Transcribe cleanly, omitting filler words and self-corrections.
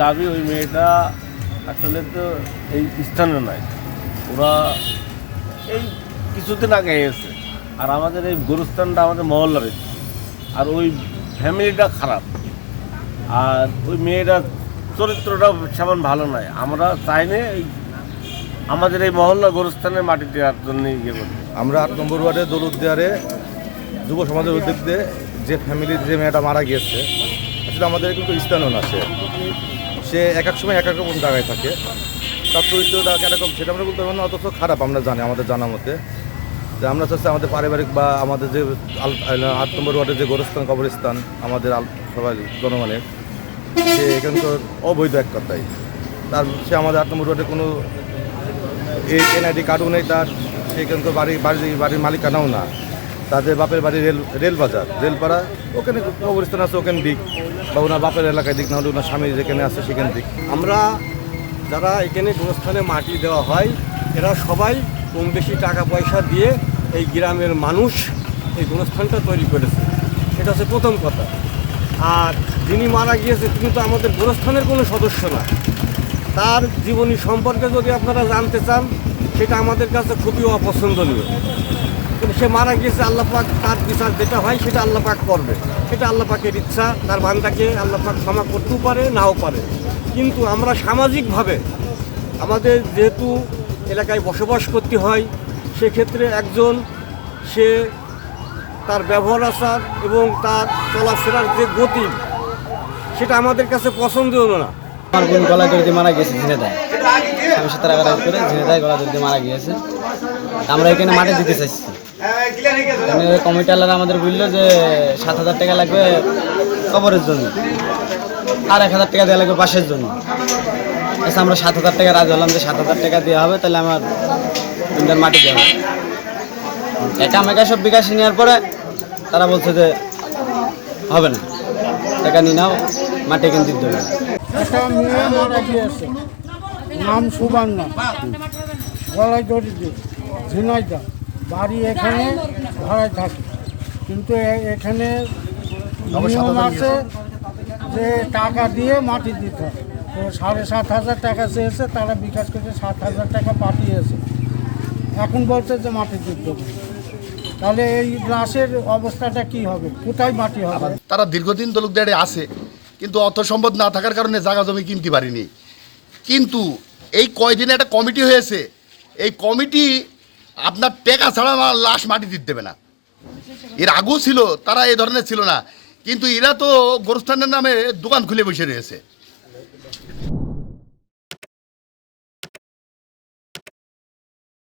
দাবি ওই মেয়েটা আসলে তো এই স্থানে নয়, ওরা এই কিছুদিন আগে এসেছে। আর আমাদের এই গোরস্থানটা আমাদের মহল্লার, আর ওই ফ্যামিলিটা খারাপ, আর ওই মেয়েটার চরিত্রটা সেমন ভালো নয়। আমরা চাইনি আমাদের এই মহল্লা গোরস্থানের মাটি দেওয়ার জন্য ইয়ে করি। আমরা 8 নম্বর ওয়ার্ডে দৌলতদিয়ারে যুব সমাজের উদ্যোগ দিয়ে যে ফ্যামিলির যে মেয়েটা মারা গিয়েছে, আসলে আমাদের কিন্তু স্থানীয় না, সে এক এক সময় এক এক রকম জায়গায় থাকে, তার চরিত্রটা কীরকম সেটা আমরা বলতে পারবো না, অথচ খারাপ আমরা জানি আমাদের জানা মতে। যে আমরা চাচ্ছি আমাদের পারিবারিক বা আমাদের যে 8 নম্বর ওয়ার্ডের যে গোরস্থান কবরস্থান আমাদের সবাই জনগণের, সে এখানকার অবৈধ এক কথাই। সে আমাদের 8 নম্বর ওয়ার্ডে কোনো এনআইডি কার্ডও নেই তার, সে এখানকার বাড়ির মালিকানাও না। তাদের বাপের বাড়ি রেলবাজার, রেলপাড়া, ওখানে কবরস্থান আছে, ওখানে দিক বা ওনার বাপের এলাকায় দিক, না হলে ওনার স্বামী যেখানে আছে সেখানে দিক। আমরা যারা এখানে গোরস্থানে মাটি দেওয়া হয়, এরা সবাই কম বেশি টাকা পয়সা দিয়ে এই গ্রামের মানুষ এই গোরস্থানটা তৈরি করেছে, এটা হচ্ছে প্রথম কথা। আর যিনি মারা গিয়েছে তিনি তো আমাদের গোরস্থানের কোনো সদস্য না। তার জীবনী সম্পর্কে যদি আপনারা জানতে চান, সেটা আমাদের কাছে খুবই অপছন্দনীয়। কিন্তু সে মারা গিয়েছে, আল্লাহ পাক তার বিচার যেটা হয় সেটা আল্লাহ পাক করবে, এটা আল্লাহ পাকের ইচ্ছা। তার বান্দাকে আল্লাহ পাক ক্ষমা করতেও পারে, নাও পারে। কিন্তু আমরা সামাজিকভাবে আমাদের যেহেতু এলাকায় বসবাস করতে হয়, সেক্ষেত্রে একজন সে তার ব্যবহার আচার এবং তার চলাফেরার যে গতি, সেটা আমাদের কাছে পছন্দনীয় না। আমার বোন গলা দড়িতে মারা গিয়েছে ঝিনেদায়, আমি 17 করে ঝিনেদায় গলা দড়িতে মারা গিয়েছে। আমরা এখানে মাটি দিতে চাইছি। কমিটিওয়ালারা আমাদের বললো যে 7,000 টাকা লাগবে কবরের জন্য, আর 1,000 টাকা দেওয়া লাগবে বাসের জন্য। আচ্ছা, আমরা 7,000 টাকা রাজি হলাম যে 7,000 টাকা দেওয়া হবে, তাহলে আমার তিনটার মাটি দেওয়া হবে। একা মেকা সব বিকাশ নেওয়ার পরে তারা বলছে যে হবে না, টাকা নিয়ে নাও, মাটি কিনে দিতে হবে। একটা মেয়ে মারা গিয়েছে, নাম সুবর্ণা, গলায় দড়ি দিয়ে, ঝিনাইদা, বাড়ি এখানে ভাড়ায় থাকে। কিন্তু এখানে নিয়ম আছে যে টাকা দিয়ে মাটি দিতে হয়। তো 7,500 টাকা চেয়েছে, তারা বিকাশ করে 7,000 টাকা পাঠিয়েছে। এখন বলছে যে মাটি দিতে হবে। তাহলে এই লাশের অবস্থাটা কি হবে, কোথায় মাটি হবে? তারা দীর্ঘদিন দৌলতদিয়ারে আছে, কিন্তু অর্থ সম্পদ না থাকার কারণে জায়গা জমি কিনতে পারিনি। কিন্তু এই কয়দিনে একটা কমিটি হয়েছে, এই কমিটি আপনার টেকা ছাড়া আমার লাশ মাটি দিতে দেবে না। এর আগেও ছিল, তারা এই ধরনের ছিল না, কিন্তু এরা তো গোরস্থানের নামে দোকান খুলে বসে রয়েছে।